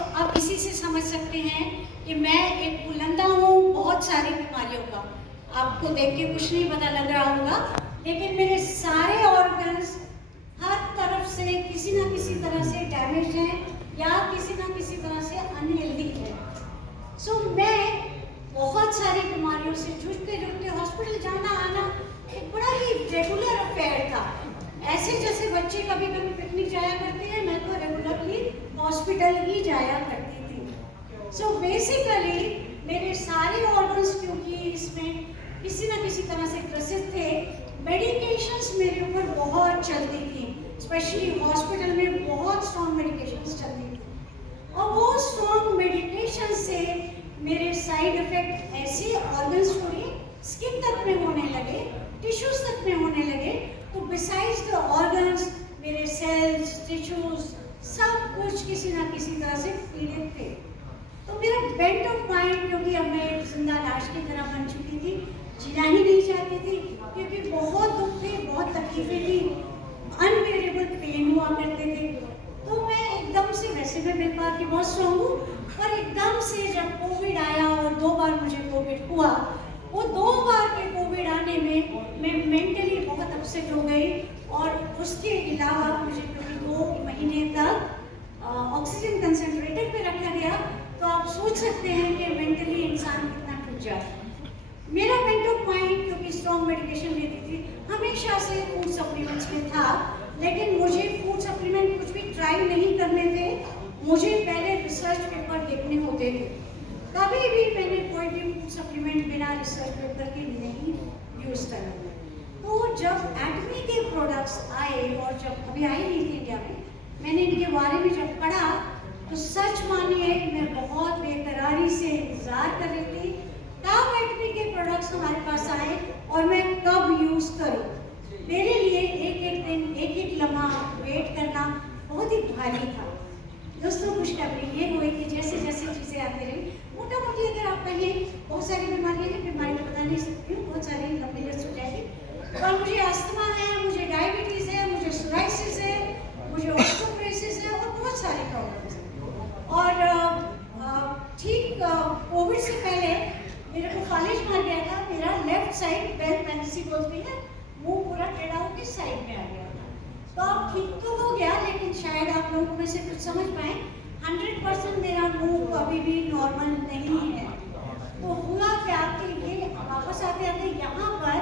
आप इसी से समझ सकते हैं कि मैं एक बुलंदा हूँ बहुत सारी बीमारियों का। आपको देख के कुछ नहीं पता लग रहा होगा, लेकिन मेरे सारे ऑर्गन्स हर तरफ से किसी ना किसी तरह से डैमेज हैं या किसी ना किसी तरह से अनहेल्दी है। मैं बहुत सारी बीमारियों से जूझते हॉस्पिटल जाना आना एक बड़ा ही रेगुलर अफेयर था। ऐसे जैसे बच्चे कभी कभी पिकनिक जाया करते हैं, मैं तो रेगुलरली हॉस्पिटल ही जाया करती थी। बेसिकली मेरे सारे ऑर्गन्स क्योंकि इसमें किसी ना किसी तरह से ग्रसित थे, मेडिकेशंस मेरे ऊपर बहुत चलती थी, स्पेशली हॉस्पिटल में बहुत स्ट्रॉन्ग मेडिकेशंस चलती थी। और वो स्ट्रॉन्ग मेडिकेशन से मेरे साइड इफेक्ट ऐसे ऑर्गन्स हुए, स्किन तक में होने लगे, टिश्यूज तक में होने लगे। तो बिसाइड्स द ऑर्गन्स मेरे सेल्स, टिश्यूज सब कुछ किसी ना किसी तरह से पीड़ित थे। तो मेरा बेंट ऑफ माइंड, क्योंकि अब मैं एक जिंदा लाश की तरह बन चुकी थी, जीना ही नहीं चाहती थी, क्योंकि बहुत दुख थे, बहुत तकलीफें थी, अनबेरेबल पेन हुआ करते थे। तो मैं एकदम से, वैसे मैं बेकार की बहुत स्ट्रॉन्ग हूँ, पर एकदम से जब कोविड आया और 2 बार मुझे कोविड हुआ, वो 2 बार के कोविड आने में मैं मेंटली बहुत अपसेट हो गई। और उसके अलावा मुझे क्योंकि 2 महीने तक ऑक्सीजन कंसंट्रेटर पे रखा गया, तो आप सोच सकते हैं कि मेंटली इंसान कितना टूट जाता है। मेरा बेंट ऑफ माइंड, क्योंकि स्ट्रॉन्ग मेडिकेशन लेती थी, हमेशा से फूड सप्लीमेंट्स में था, लेकिन मुझे फूड सप्लीमेंट कुछ भी ट्राई नहीं करने थे, मुझे पहले रिसर्च पेपर देखने होते थे। कभी भी मैंने कोई भी फूड सप्लीमेंट बिना रिसर्च पेपर के नहीं यूज़ करा। तो जब एटमी के प्रोडक्ट्स आए, और जब अभी आए नहीं थे इंडिया में, मैंने इनके बारे में जब पढ़ा, तो सच मानिए मैं बहुत बेकरारी से इंतज़ार कर रही थी कब एटमी के प्रोडक्ट्स हमारे पास आए और मैं कब यूज़ करूँ। मेरे लिए एक एक दिन, एक एक लम्हा वेट करना बहुत ही भारी था। दोस्तों, खुशखबरी ये हुई कि जैसे जैसे चीज़ें आती रही, मोटा मोटी अगर आप कहें, बहुत सारी बीमारियाँ हैं, बीमारी बता नहीं सकती हूँ, बहुत सारी लंबी लिस्ट हो जाएगी, पर मुझे अस्थमा है, मुझे डायबिटीज़ है, मुझे सोराइसिस है, मुझे ऑस्टियोपोरोसिस है और बहुत सारी प्रॉब्लम्स हैं। और ठीक कोविड से पहले मेरे को कॉलेज मार गया था, मेरा लेफ्ट साइड बेल पेनिसी बोलती है, मुंह पूरा टेढ़ा होकर साइड में आ गया था। तो अब ठीक तो हो गया, लेकिन शायद आप लोगों में से कुछ समझ पाए, 100% मेरा मुंह अभी भी नॉर्मल नहीं है। तो हुआ क्या कि ये वापस आते आते यहाँ पर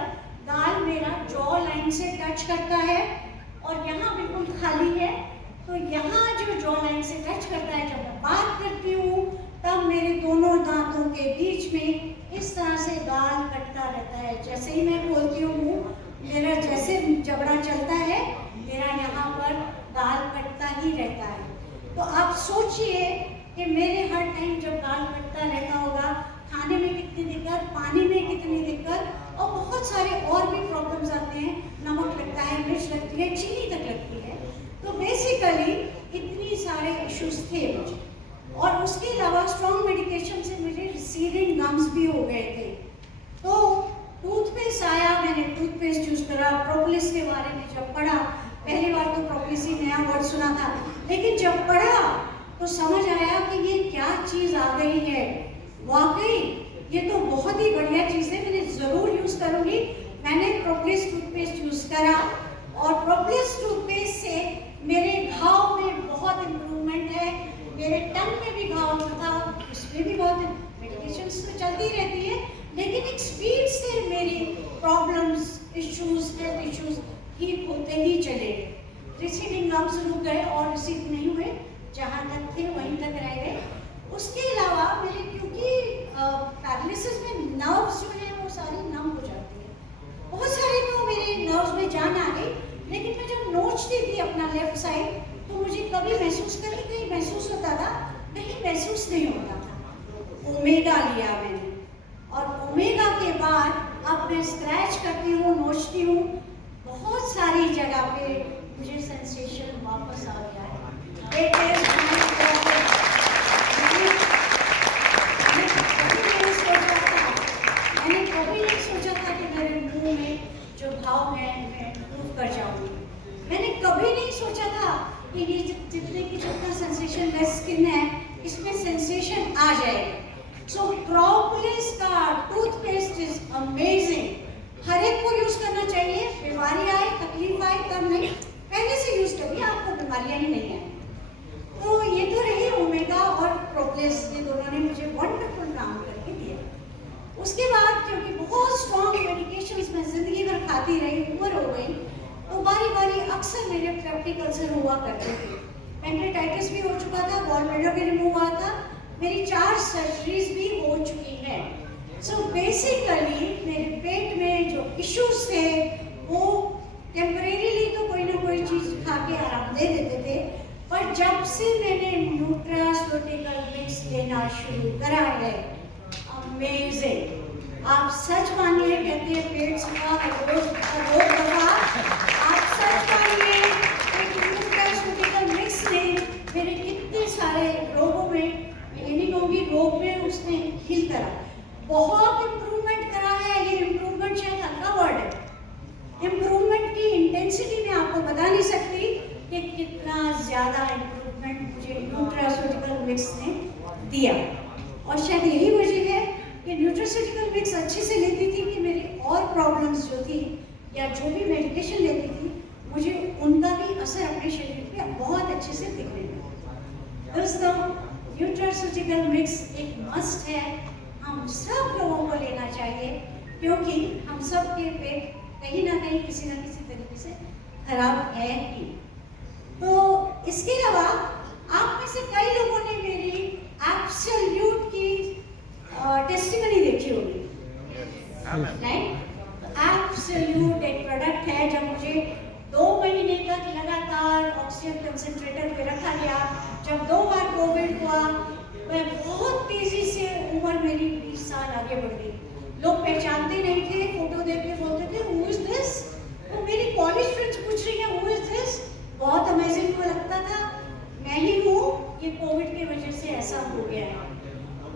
गाल मेरा जॉ लाइन से टच करता है और यहाँ बिल्कुल खाली है। तो यहाँ जो जॉ लाइन से टच करता है, जब मैं बात करती हूँ तब मेरे दोनों दांतों के बीच में इस तरह से गाल कटता रहता है। जैसे ही मैं बोलती हूँ, मेरा जैसे जबड़ा चलता है, मेरा यहाँ पर गाल कटता ही रहता है। तो आप सोचिए कि मेरे हर टाइम जब गाल कटता रहता होगा, खाने में कितनी दिक्कत, पानी में कितनी दिक्कत, और बहुत सारे और भी प्रॉब्लम्स आते हैं। नमक लगता है, मिर्च लगती है, चीनी तक लगती है। तो बेसिकली इतनी सारे इश्यूज थे मुझे, और उसके अलावा स्ट्रॉन्ग मेडिकेशन से मुझे रिसीडिंग गम्स भी हो गए थे। तो टूथपेस्ट आया, मैंने टूथपेस्ट यूज करा, प्रोपोलिस के बारे में जब पढ़ा, पहली बार तो प्रोपोलिस ही नया वर्ड सुना था, लेकिन जब पढ़ा तो समझ आया कि ये क्या चीज़ आ गई है। वाकई ये तो बहुत ही बढ़िया चीज़ है, मैंने ज़रूर यूज़ करूँगी। मैंने प्रोपोलिस टूथपेस्ट यूज़ करा, और प्रोपोलिस टूथपेस्ट से मेरे घाव में बहुत इम्प्रूवमेंट है। मेरे टंग में भी घाव था, उसमें भी बहुत, मेडिकेशंस तो चलती रहती है, लेकिन एक स्पीड से मेरी प्रॉब्लम्स, इश्यूज, हेल्थ इश्यूज ठीक होते ही चले गए। रिसीडिंग गम्स रुक गए और रिसीड नहीं हुए, जहाँ तक थे वहीं तक रह गए। उसके अलावा मेरे, क्योंकि पैरालिसिस में नर्व्स जो हैं वो सारी नम हो जाती है, बहुत सारे तो मेरे नर्व्स में जान आ गई, लेकिन मैं जब नोचती थी अपना लेफ्ट साइड, तो मुझे कभी महसूस, कहीं महसूस होता था, कहीं महसूस नहीं होता था। ओमेगा लिया मैंने, और ओमेगा के बाद अब मैं स्क्रैच करती हूँ, नोचती हूँ, बहुत सारी जगह पे मुझे सेंसेशन वापस आ गया है। मैंने कभी नहीं सोचा था कि मेरे मुंह में जो घाव है मैं इम्प्रूव कर जाऊंगी। मैंने कभी नहीं सोचा था कि ये जितने की जितना सेंसेशन लेस स्किन है, आ जाएगा। सो प्रोपोलिस का टूथपेस्ट इज अमेजिंग, हर एक को यूज करना चाहिए। बीमारी आए, तकलीफ आए तब नहीं, पहले से यूज करिए, आपको बीमारियां ही नहीं आए। तो ये तो रही ओमेगा और प्रोपोलिस, ये दोनों ने मुझे वंडरफुल काम करके दिया। उसके बाद क्योंकि बहुत स्ट्रॉन्ग मेडिकेशंस मैं जिंदगी भर खाती रही, उम्र हो गई, तो बारी बारी अक्सर मेरे पेप्टिक अल्सर हुआ करते थे। पैंक्रेटाइटिस भी हो चुका था, गॉल ब्लैडर भी रिमूव हुआ था, मेरी 4 सर्जरीज भी हो चुकी हैं। सो बेसिकली मेरे पेट में जो इश्यूज थे वो टेम्परेरीली तो कोई ना कोई चीज खा के आराम दे देते थे, पर जब से मैंने न्यूट्रास्यूटिकल मिक्स लेना शुरू करा है, अमेजिंग, आप सच मानिए, कहते हैं पेट का रोज दफा, आप सच मानिए न्यूट्रास्यूटिकल मिक्स ने मेरे कितने सारे रोगों में, मैं ये नहीं कहूँगी रोग में, उसने हील करा, बहुत इम्प्रूवमेंट करा है। ये इम्प्रूवमेंट शायद हल्का वर्ड है, इम्प्रूवमेंट की इंटेंसिटी मैं आपको बता नहीं सकती कि कितना ज़्यादा इम्प्रूवमेंट मुझे न्यूट्रास्यूटिकल मिक्स ने दिया। और शायद यही वजह है कि न्यूट्रास्यूटिकल मिक्स अच्छे से लेती थी कि मेरी और प्रॉब्लम्स जो थी या जो भी मेडिकेशन लेती थी, मुझे उनका भी असर अपने शरीर पे बहुत अच्छे से दिखने लगा। दोस्तों, न्यूट्रास्यूटिकल मिक्स एक मस्ट है, हम सब लोगों को लेना चाहिए, क्योंकि हम सब के पेट कहीं ना कहीं किसी न किसी तरीके से खराब है ही। तो इसके अलावा आप में से कई लोगों ने मेरी एब्सोल्यूट की टेस्टिमनी देखी होगी, राइट? एब्सोल्यूट एक प्रोडक्ट है, जब मुझे 2 महीने तक लगातार ऑक्सीजन कंसंट्रेटर पे रखा गया, जब 2 बार कोविड हुआ, मैं बहुत तेजी से, उम्र मेरी 20 साल आगे बढ़ गई, लोग पहचानते नहीं थे, फोटो देख के बोलते थे हु इज दिस, तो मेरी कॉलेज फ्रेंड्स पूछ रही हैं हु इज दिस, बहुत अमेजिंग को लगता था, मैं ही हूँ, ये कोविड की वजह से ऐसा हो गया है।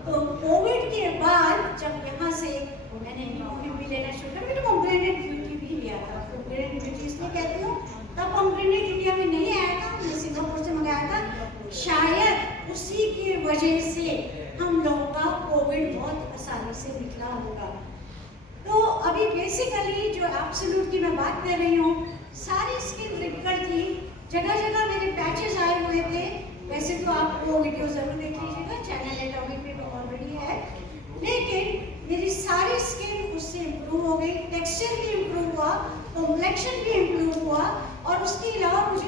तो कोविड के बाद जब यहाँ से मैंने निमोनिया भी लेना शुरू किया, मैंने पोमेग्रेनेट ब्यूटी भी लिया था, पोमेग्रेनेट ब्यूटी इसलिए कहती हूँ, तब पोमेग्रेनेट इंडिया में नहीं आया था, मैं सिंगापुर से मंगाया था, शायद उसी की वजह से हम लोगों का कोविड बहुत आसानी से निकला होगा। तो अभी बेसिकली जो एब्सोल्यूट की मैं बात कर रही हूँ, सारी स्किन रिकवर थी, जगह जगह मेरे पैचेस आए हुए थे। वैसे तो आप वो वीडियो जरूर देख लीजिएगा, चैनल एटॉमिक पे ऑलरेडी है, लेकिन मेरी सारी स्किन उससे इम्प्रूव हो गई, टेक्सचर भी इम्प्रूव हुआ, कॉम्प्लेक्शन भी इम्प्रूव हुआ, और उसके अलावा मुझे